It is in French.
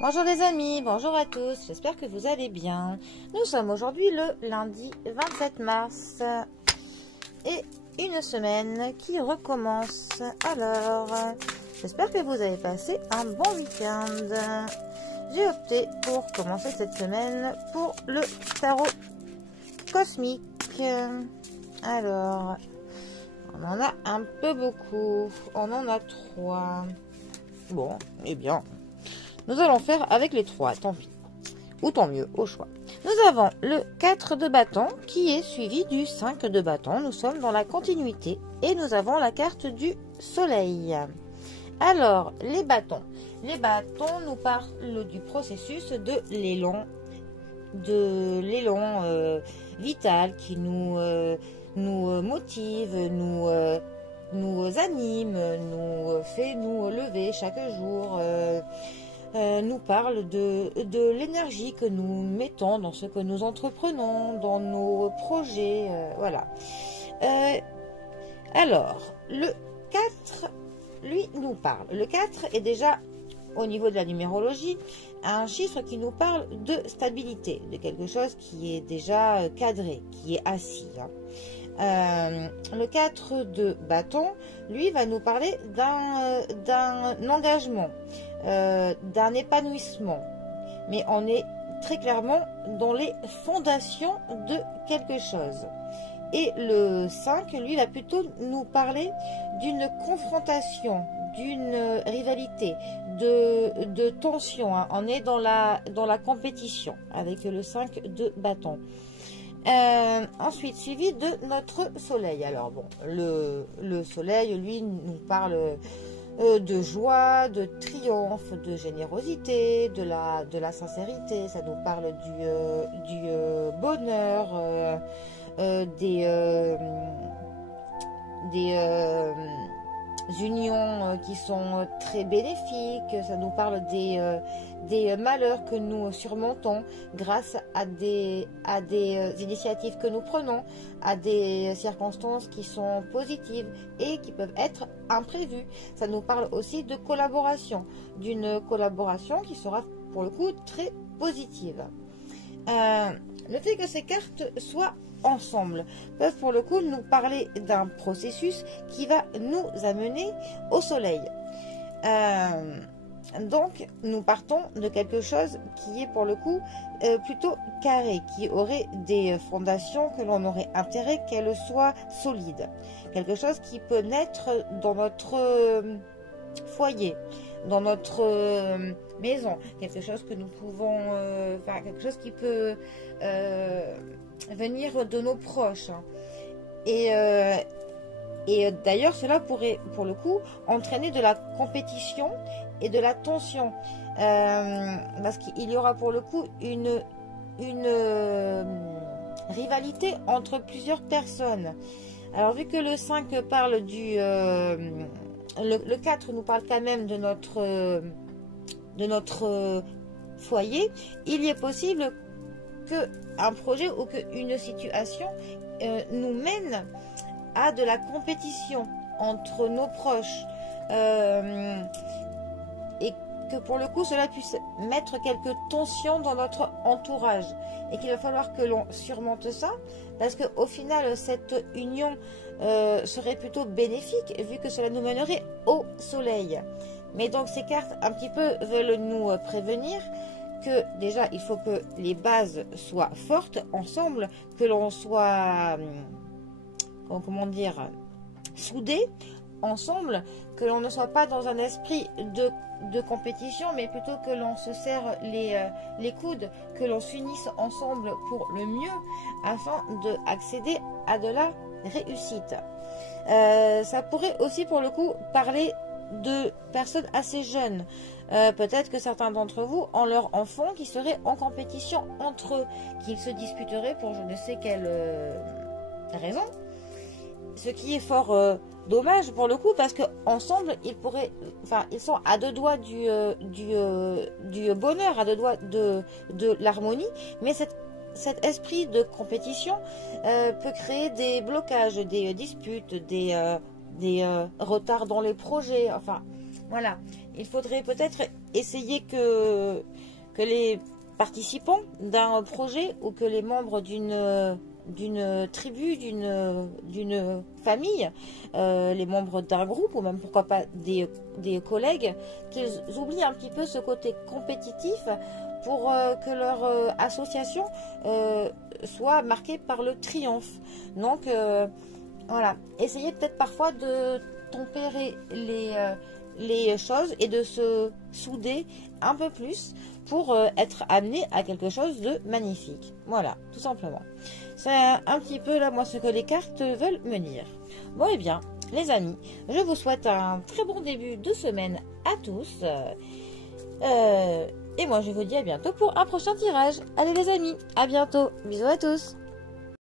Bonjour les amis, bonjour à tous, j'espère que vous allez bien. Nous sommes aujourd'hui le lundi 27 mars et une semaine qui recommence. Alors, j'espère que vous avez passé un bon week-end. J'ai opté pour commencer cette semaine pour le tarot cosmique. Alors, on en a un peu beaucoup, on en a 3. Bon, eh bien... nous allons faire avec les 3, tant pis. Ou tant mieux, au choix. Nous avons le 4 de bâton qui est suivi du 5 de bâton. Nous sommes dans la continuité. Et nous avons la carte du soleil. Alors, les bâtons. Les bâtons nous parlent du processus de l'élan. De l'élan vital qui nous motive, nous anime, nous fait nous lever chaque jour. Nous parle de l'énergie que nous mettons dans ce que nous entreprenons, dans nos projets, voilà. Alors, le 4, lui, nous parle. Le 4 est déjà, au niveau de la numérologie, un chiffre qui nous parle de stabilité, de quelque chose qui est déjà cadré, qui est assis. Le 4 de bâton, lui, va nous parler d'un engagement, d'un épanouissement. Mais on est très clairement dans les fondations de quelque chose. Et le 5, lui, va plutôt nous parler d'une confrontation, d'une rivalité, de tension. Hein. On est dans la compétition avec le 5 de bâton. Ensuite, suivi de notre soleil. Alors bon, le soleil, lui, nous parle de joie, de triomphe, de générosité, de la sincérité. Ça nous parle du bonheur, des unions qui sont très bénéfiques. Ça nous parle des malheurs que nous surmontons grâce à des initiatives que nous prenons, à des circonstances qui sont positives et qui peuvent être imprévues. Ça nous parle aussi de collaboration, d'une collaboration qui sera pour le coup très positive. Le fait que ces cartes soient ensemble peuvent pour le coup nous parler d'un processus qui va nous amener au soleil. Donc nous partons de quelque chose qui est pour le coup plutôt carré, qui aurait des fondations que l'on aurait intérêt qu'elles soient solides. Quelque chose qui peut naître dans notre foyer, dans notre maison, quelque chose que nous pouvons, quelque chose qui peut venir de nos proches. Et d'ailleurs, cela pourrait, pour le coup, entraîner de la compétition et de la tension. Parce qu'il y aura pour le coup une rivalité entre plusieurs personnes. Alors, vu que le 5 parle du... le 4 nous parle quand même de notre foyer, il est possible qu'un projet ou qu'une situation nous mène à de la compétition entre nos proches et que pour le coup cela puisse mettre quelques tensions dans notre entourage et qu'il va falloir que l'on surmonte ça parce qu'au final cette union serait plutôt bénéfique vu que cela nous mènerait au soleil. Mais donc ces cartes un petit peu veulent nous prévenir que déjà il faut que les bases soient fortes ensemble, que l'on soit comment dire, soudés ensemble, que l'on ne soit pas dans un esprit de compétition, mais plutôt que l'on se serre les coudes, que l'on s'unisse ensemble pour le mieux, afin d'accéder à de la réussite. Ça pourrait aussi pour le coup parler de personnes assez jeunes. Peut-être que certains d'entre vous ont leurs enfants qui seraient en compétition entre eux, qu'ils se disputeraient pour je ne sais quelle raison. Ce qui est fort dommage pour le coup parce que ensemble ils sont à deux doigts du bonheur, à deux doigts de l'harmonie, mais cet esprit de compétition peut créer des blocages, des disputes, des retards dans les projets. Enfin, Voilà. Il faudrait peut-être essayer que les participants d'un projet ou que les membres d'une tribu, d'une famille, les membres d'un groupe ou même pourquoi pas des collègues, qu'ils oublient un petit peu ce côté compétitif pour que leur association soit marquée par le triomphe. Donc voilà, essayez peut-être parfois de tempérer les choses et de se souder un peu plus pour être amené à quelque chose de magnifique. Voilà, tout simplement. C'est un petit peu là, moi, ce que les cartes veulent me dire. Bon, et bien, les amis, je vous souhaite un très bon début de semaine à tous. Et moi, je vous dis à bientôt pour un prochain tirage. Allez les amis, à bientôt. Bisous à tous.